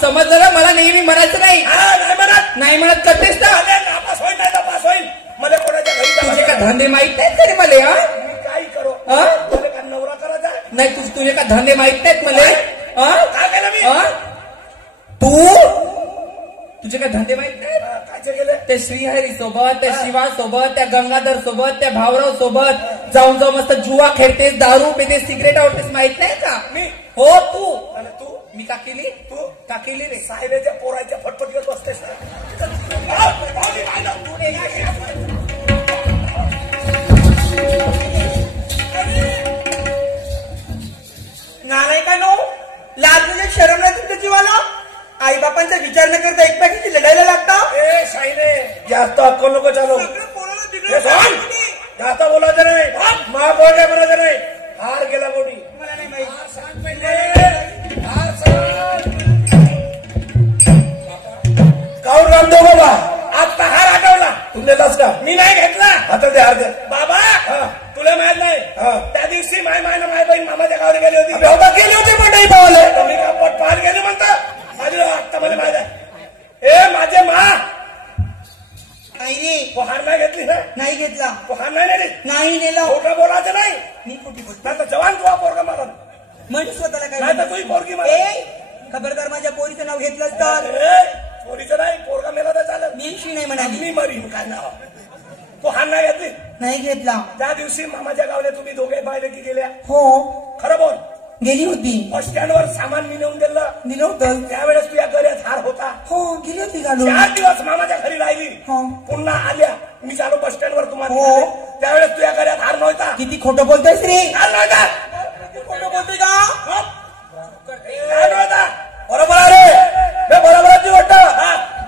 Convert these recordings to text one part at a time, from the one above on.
समजलं ना, मला नेहमी म्हणायचं नाही. नाही म्हणत करतेस ना. नापास होईल नाही तपास होईल. मला कोणाच्या घरी तुझे का धंदे माहित नाहीत तरी मला. काही करो मला का नवरा करायचा नाही. तुझे का धंदे माहित नाहीत मला. काय केलं मी? तुझे काय धंदे माहित नाही? काय केले? त्या श्रीहरी सोबत, त्या शिवा सोबत, त्या गंगाधर सोबत, त्या भाऊराव सोबत जाऊन मस्त जुवा खेळतेस, दारू पितेस, सिगरेट आवडतेस, माहित नाही का? मी हो तू. आणि तू मी का केली? तू का केली रे? साहेबाच्या पोराच्या फटफटीवर बसतेस. नालाय का नो लाज म्हणजे शरम नाही तुमच्या जीवाला. आई बापांचा विचार न करता एकमेकांशी लढायला लागता. ए शाईने जास्त अक्कल नको चालू. जास्त बोलायचं नाही. मा बोल काय म्हणायचं नाही. हार गेला कोणी मला नाही माहित. हार सांग पहिले. हार सांग. काऊन रामदेव बाबा आता हार आठवला. तू नेलास का? मी नाही घेतला. आता ते हार दे बाबा. तुला माहित नाही त्या दिवशी माय बहीण मामाच्या गावाला गेली होती. गेली होती मंडई पावले. मी का पट पाहायला गेलो म्हणता. माझी आता मला माहित आहे. ए माझे मा नाही हार नाही घेतली ना. नाही घेतला. हार नाही नेली. नाही नेला. खोटं बोलायचं नाही. मी खोटी बोलतो. नाही तर जवान तुला पोरगा मला म्हणजे स्वतःला काय नाही तर तुझी पोरगी मला. ए खबरदार माझ्या पोरीचं नाव घेतलं तर. पोरीचं नाही. पोरगा मेला तर चालत. मी नाही म्हणाली. मी मरीन काय नाव. तू हार नाही घेतली. नाही घेतला. त्या दिवशी मामाच्या गावला तुम्ही दोघे पाहिले की गेल्या? हो खरं बोल. गेली होती. बस स्टँडवर सामान मी नेऊन दिलं होतं. त्यावेळेस तुझ्या गळ्यात हार होता. हो गेली होती घालून. 4 दिवस मामाच्या घरी राहिली. हो पुन्हा आल्या. मी चालू बस स्टँडवर तुम्हाला. हो त्यावेळेस तुझ्या गळ्यात हार नव्हता. किती खोटं बोलतोय श्री. हार नव्हता. खोटं बोलतोय का? हार नव्हता. बरोबर आहे. बरोबरची गोष्ट.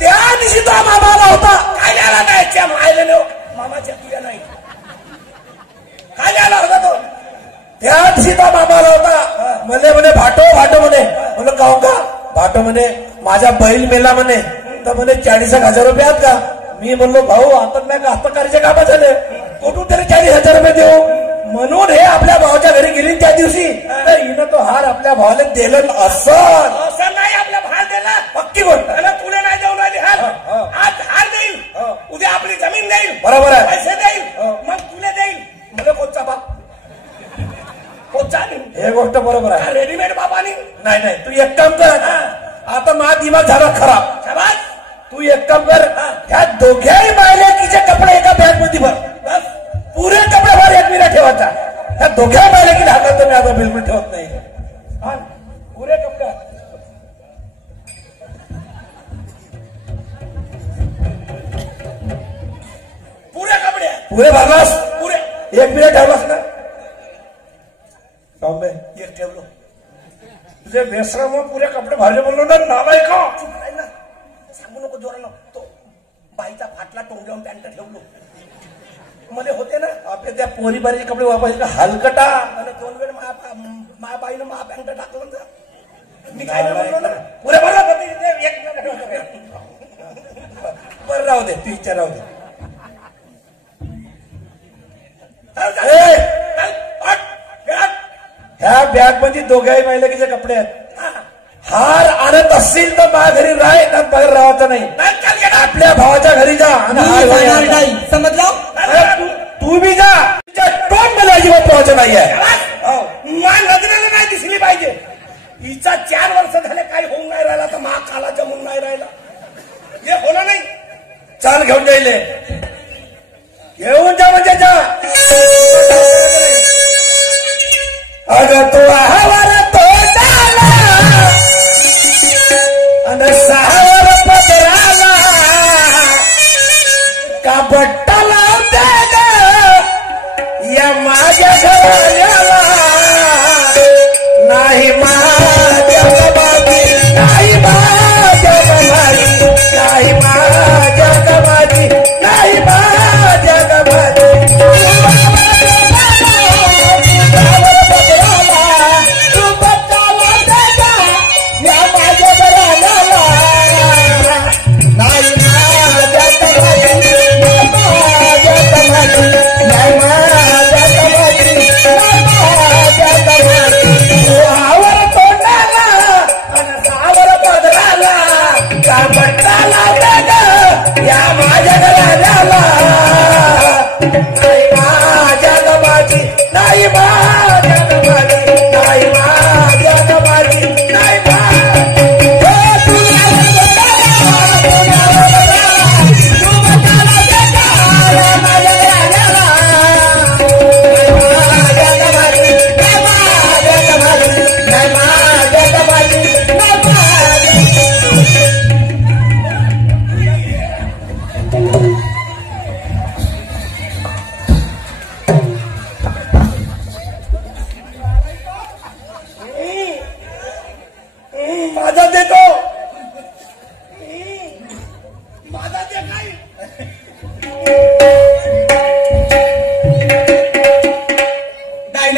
त्या दिवशी तो मामा आला होता. काय आला नाही. त्या मायला नेऊ मामाच्या तुझ्या नाही. काय आला होता तो. त्या दिवशी तो मामा आला होता. म्हणे भाटो म्हणे. म्हणलं काहून का? भाटो म्हणे माझा बैल मेला म्हणे. तर म्हणे 40,000 रुपये आहेत का? मी म्हणलो भाऊ आता नाही का हस्तकारीचे काम झाले. कुठून तरी 40,000 रुपये देऊ. म्हणून हे आपल्या भावाच्या घरी गेली त्या दिवशी. तर हिनं तो हार आपल्या भावाला दिलं असं नाही. आपल्या भाव दिला पक्की गोष्ट. तुला नाही देऊन राहिली हार. आज हार देईल. उद्या आपली जमीन देईल. बरोबर आहे. पैसे देईल. मग तुला देईल. मला कोणचा बाप कोणचा. हे गोष्ट बरोबर आहे. रेडीमेड बाबानी नाही. तू एक काम कर. आता माझा दिमाग झाला खराब. तू एक काम कर. ह्या दोघ्याही मायलेकीचे कपडे एका बॅग मध्ये भर. बस पुरे कपडे भर. 1 महिना ठेवायचा. ह्या दोघ्या मायलेकीला हातात तर मी आता बिलकुल ठेवत नाही. पुरे कपडे पुरे भरलास. पुरे 1 महिना ठेवलास ना. एक ठेवलो. तुझे बेसरामुळे पुरे कपडे भरले बोललो ना. नालाय का सांगू नको जोरानं. तो बाईचा फाटला टोंग्यावर पॅन्ट ठेवलो. मध्ये होते ना आपल्या त्या पोरी बारीचे कपडे वापरायचे हलकटा. आणि 2 वेळ मा बाईनं मा पॅन्ट टाकलं ना. मी काय बोललो ना. पुरे भरला. बरं राहू दे. तू इच्छा राहू दे. ह्या बॅग मध्ये दोघ्याही महिलेचे कपडे आहेत. हार आणत असतील तर माझ्या घरी राह ना. बाहेर राहायचं नाही. आपल्या भावाच्या घरी जा. आणि समजलं. तू बी जा. टोन मला अजिबात पोहायचं नाही आहे. नजरेला नाही दिसली पाहिजे. हिचा 4 वर्ष झाले काही होऊन नाही राहिला. तर मा काला जमून नाही राहिला. हे होणार नाही. चाल घेऊन जाईल. घेऊन जा म्हणजे जा. अगं तो आहावर तोंडाला आणि 6 वर पदराला का बट्टा लावते ग या माझ्या घराला. नाही माझ्या गमाजी. नाही माझ्या गमाजी. नाही माझ्या गमाजी. नाही माझ्या गमाजी. आवर तोंड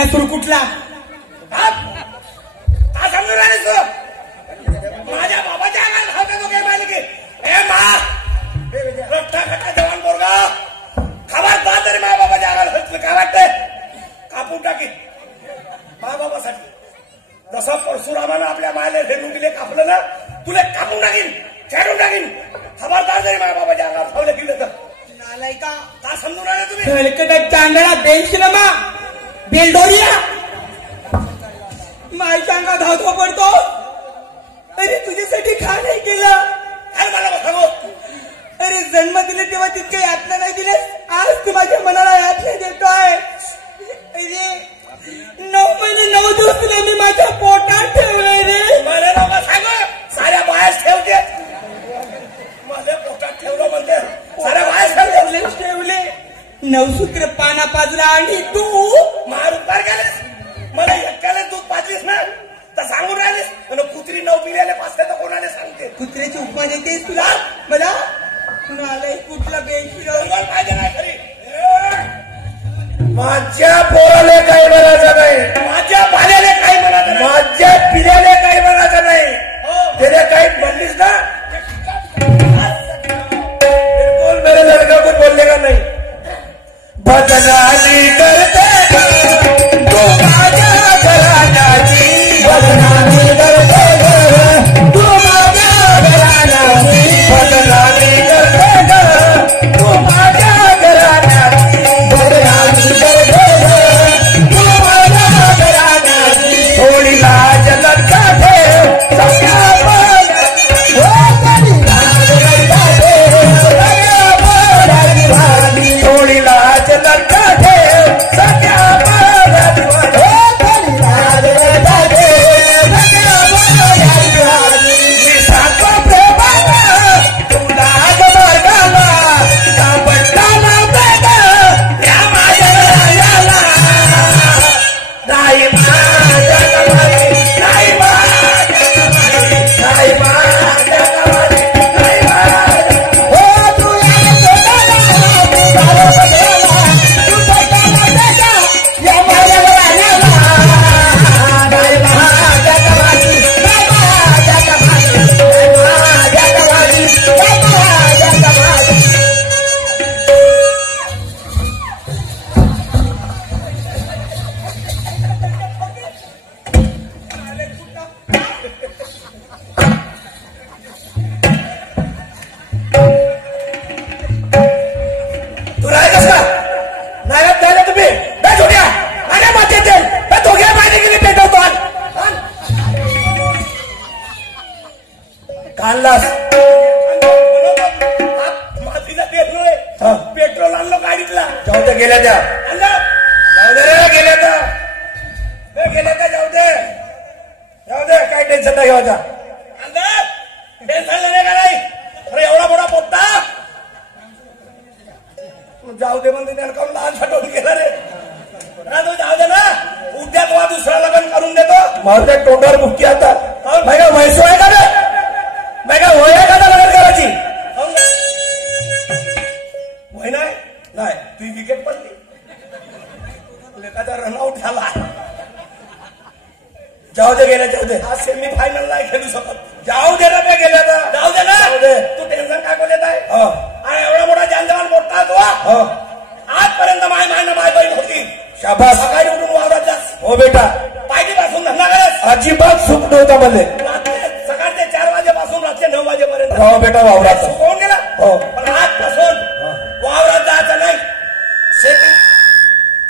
महिना सुरू कुठला का समजून राहिलीस तू? माझ्या बाबाच्या अंगात धावते तो काय पाहिलं की ए मा रट्टा खट्टा जवान पोरगा खबरदार तरी माझ्या बाबाच्या अंगात हसलं काय वाटतंय कापून टाकी माझ्या बाबासाठी जसं परशुरामानं आपल्या मायला फेकून दिले कापलं ना तुला कापून टाकीन छेडून टाकीन खबरदार तरी माझ्या बाबाच्या अंगात धावले गेलं तर नालायका का समजून राहिले तुम्ही हलकट चांदळा बेलशिलमा बेलडोरिया मायच्या अंगात धावतो पडतो अरे तुझ्यासाठी खा नाही केलं काय मला सांगू अरे जन्म दिले तेव्हा तितके यातना नाही दिले आज तू माझ्या मनाला यातना देतोय अरे 9 महिने 9 दिवस तुला मी माझ्या पोटात ठेवलंय रे मला नका सांगू साऱ्या बाहेर ठेवते माझ्या पोटात ठेवलं म्हणते साऱ्या बाहेर ठेवले 9 सूत्र पाना पाजला आणि तू मार उतार गेलेस मला एकट्याला दूध पाजलीस ना तर सांगून राहिलीस आणि कुत्री 9 पिल्याने पाचते तर कोणाला सांगते कुत्र्याची उपमा देतेस तुला मला कुणालाही कुठला बेंच पाहिजे नाही खरी माझ्या पोराले काही म्हणायचं नाही माझ्या भाल्याने काही म्हणायचं नाही माझ्या पिल्याले काही म्हणायचं नाही त्याने काही म्हणलीस ना बिलकुल मेरे लड़का कुछ बोलने का नहीं बदनामी करते तू माझ्या घराण्याची बदनामी करते तू माझ्या घराण्याची बदनामी करते तू माझ्या घराण्याची बदनामी करते तू माझ्या घराण्याची थोडी लाज लज्जा ठेव सगळ्या थोडी लाज लज्जा ठेव सगळ्या मी सांगतो प्रेमाला तू लाज मार्गाला सापडला नव्हता या माझ्या राजाला नाही माझ्या कमाली नाही माझ्या कमाली नाही माझ्या कमाली नाही माझ्या हो तू या माझ्या राजाला नाही माझ्या कमाली नाही माझ्या कमाली नाही माझ्या कमाली नाही माझ्या कमाली तू राहिलास का नाराज झाला तुम्ही बे धोड्या माझ्या माथ्यात येईल बे धोग्या पाहिजे गेली पेटवतो काढलास मातीचा पेट्रोल पेट्रोल आणलो गाडीतला जाऊ दे गेल्या त्या आणलं जाऊ दे रे गेल्या त्या गेल्या त्या जाऊ दे काय टेन्शन नाही घ्यायचा आणलं टेन्शन नाही का नाही अरे एवढा मोठा पोट्टा जाऊ दे म्हणजे त्याला काऊन लहान छटवून गेला रे तो जाऊ दे ना उद्या तो दुसरा लग्न करून देतो माझ्या तोंडावर मुक्की आता नाही का म्हैसू आहे का रे नाही का होय आहे का ना लग्न करायची वय नाही नाही तुझी विकेट पडली एखादा रनआउट झाला जाऊ दे गेल्या जाऊ दे आज सेमी फायनल नाही खेळू शकत जाऊ दे ना बे गेल्या तर जाऊ दे ना जाऊ दे. तू टेन्शन काय बोलत आहे हो आणि एवढा मोठा जानजवान मोठा तो हो आजपर्यंत माय बहीण होती शाबास सकाळी उठून वावरात जास हो बेटा पायटीपासून धंदा करत अजिबात सुख नव्हता मध्ये सकाळचे 4 वाजेपासून रात्री 9 वाजेपर्यंत राव बेटा वावरात कोण गेला हो. पण आजपासून वावरात जायचं नाही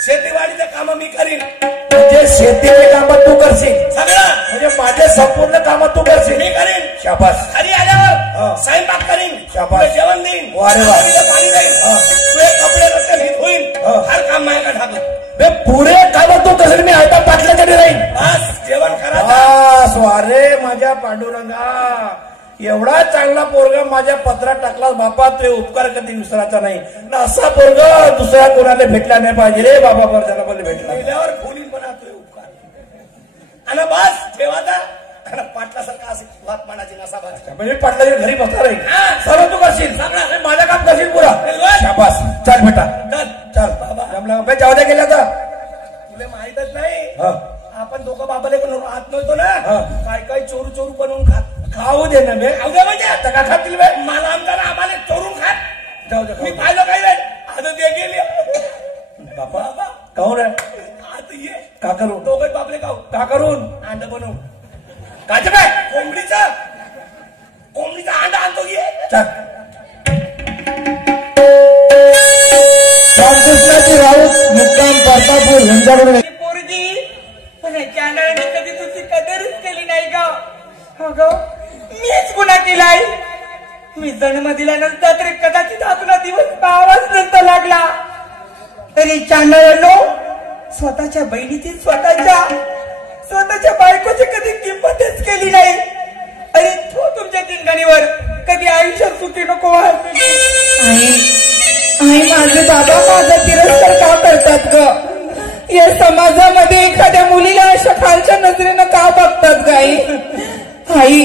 शेतीवाडीचे काम मी करीन म्हणजे शेतीचे काम तू करशील सगळं म्हणजे माझे संपूर्ण काम तू करशील मी करीन शाबास घरी आल्यावर हा. स्वयंपाक करीन शाबास. तुला जेवण देईन वा रे वा. तुला पाणी देईन हा. तुझे कपडे रस्ते नीट होईल हा. हर काम माझ्याकडे टाकलं बे पुरे काम तू कसं मी आता पाटल्याकडे राहील बस जेवण करा बस वारे माझ्या पांडुरंगा एवढा चांगला पोरगा माझ्या पत्रात टाकला बापा ते उपकार कधी विसरायचा नाही ना असा पोरगा दुसऱ्या कोणाला भेटला नाही पाहिजे रे बाबा बरं मला भेटला पहिल्यावर खोलीत बनवतोय उपकार आणि बस ठेवाचा आणि पाटलासारखा असे भात पाण्याची नसा भात म्हणजे पाटलाच्या घरी बसणार आहे हा. सर्व तू करशील सगळं. अरे माझं काम करशील पुरा बिलकुल. शाबास चल बेटा चल चल बाबा. जमला बे जाऊ द्या गेला तर तुला माहीतच नाही हा. आपण दोघं बाबाले पण राहत नव्हतो ना हा. काय काय चोरू चोरू बनवून खात खाऊ दे ना बे. खाऊ दे म्हणजे आता का खातील बे? मला आमदार आम्हाला चोरून खात जाऊ दे मी खाऊ दे. पाहिलं काय नाही आता ते गेले बापा काहून रे आता ये का करून दोघं बापले खाऊ का करून अंड बनवू काय काय कोंबडीचा अंडा आणतो ये रामकृष्णाची राऊत मुक्काम परतापूर यांच्याकडून ती पोरगी कॅनडाने कधी तुझी कदरच केली नाही ग अगं मीच गुन्हा केलाय मी जन्म दिल्यानंतर तरी कदाचित हा तुला दिवस पाहावाच नंतर लागला तरी चांडळांनो स्वतःच्या बहिणीची स्वतःच्या बायकोची कधी किंमतच केली नाही अरे तो तुमच्या ठिकाणीवर कधी आयुष्यात सुखी नको आई माझे बाबा माझा तिरस्कार का करतात ग या समाजामध्ये एखाद्या मुलीला अशा खालच्या नजरेनं का बघतात ग आई